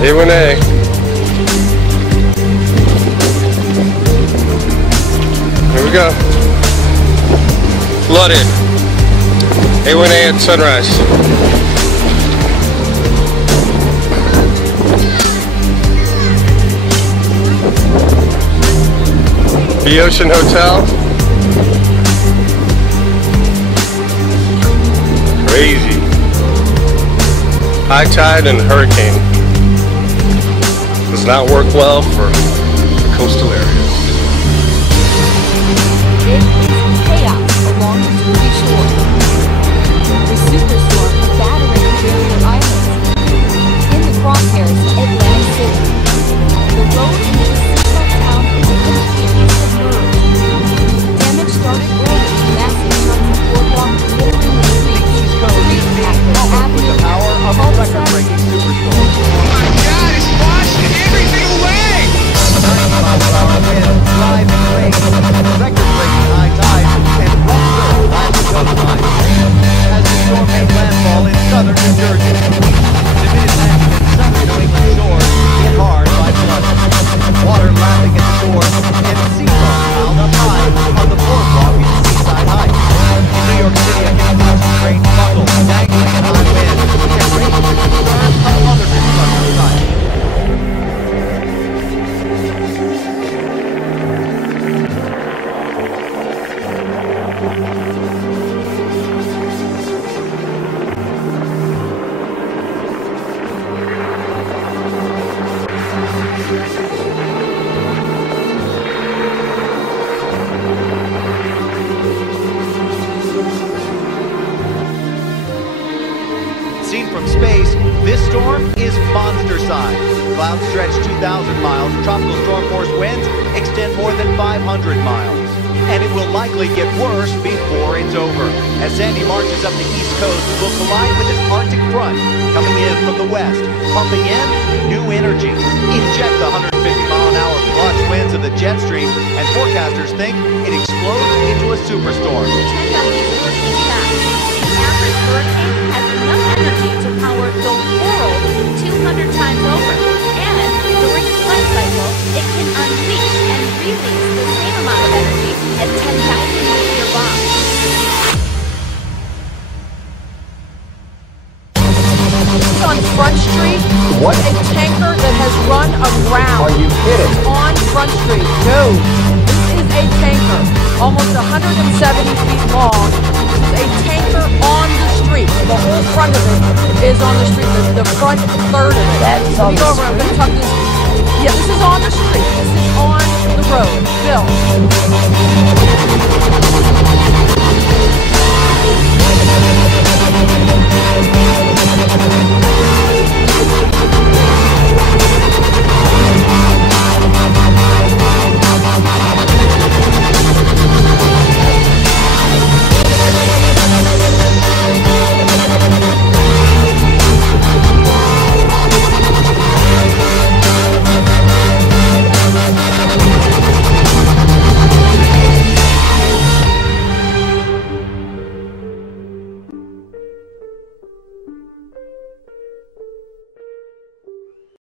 A1A. Here we go. Flooded. A1A at sunrise. The Ocean Hotel. Crazy. High tide and hurricane. Does not work well for coastal areas. It is chaos along the Jersey Shore. The superstorm battering barrier islands. In the crosshairs, Atlantic City. The road into the seafront town is completely submerged. Damage started early. Massive chunks of boardwalk littering the streets. With the power of a record-breaking superstorm. Oh my God, it's washing everything away! 90-mile-per-hour winds, driving rain, record-breaking high tides, and rough surf lashed coastline. As the storm made landfall in southern New Jersey, the mid-Atlantic and southern New England shores hit hard by flooding. Water lapping at the shores and sea foam piled up high on the boardwalk in Seaside Heights. In New York City, a construction crane buckled, dangling in high winds, and raised the concern of other construction sites. Seen from space, this storm is monster-sized. Clouds stretch 2,000 miles, tropical storm force winds extend more than 500 miles. And it will likely get worse before it's over. As Sandy marches up the east coast, it will collide with an Arctic front coming in from the west, pumping in new energy. Inject the 150-mile-an-hour plus winds of the jet stream, and forecasters think it explodes into a superstorm. Check out these hurricane facts. The average hurricane has enough energy to power the world 200 times over. And during its life cycle, it can unleash and release the same amount of energy as 10,000 nuclear bombs. On Front Street, what? A tanker that has run aground. Are you kidding? On Front Street. No. This is a tanker, almost 170 feet long. This is a tanker on the street. The whole front of it is on the street. The front third of it. That's on the over, I'm going to tuck this. Yeah, this is on the street. This is on the road. Bill.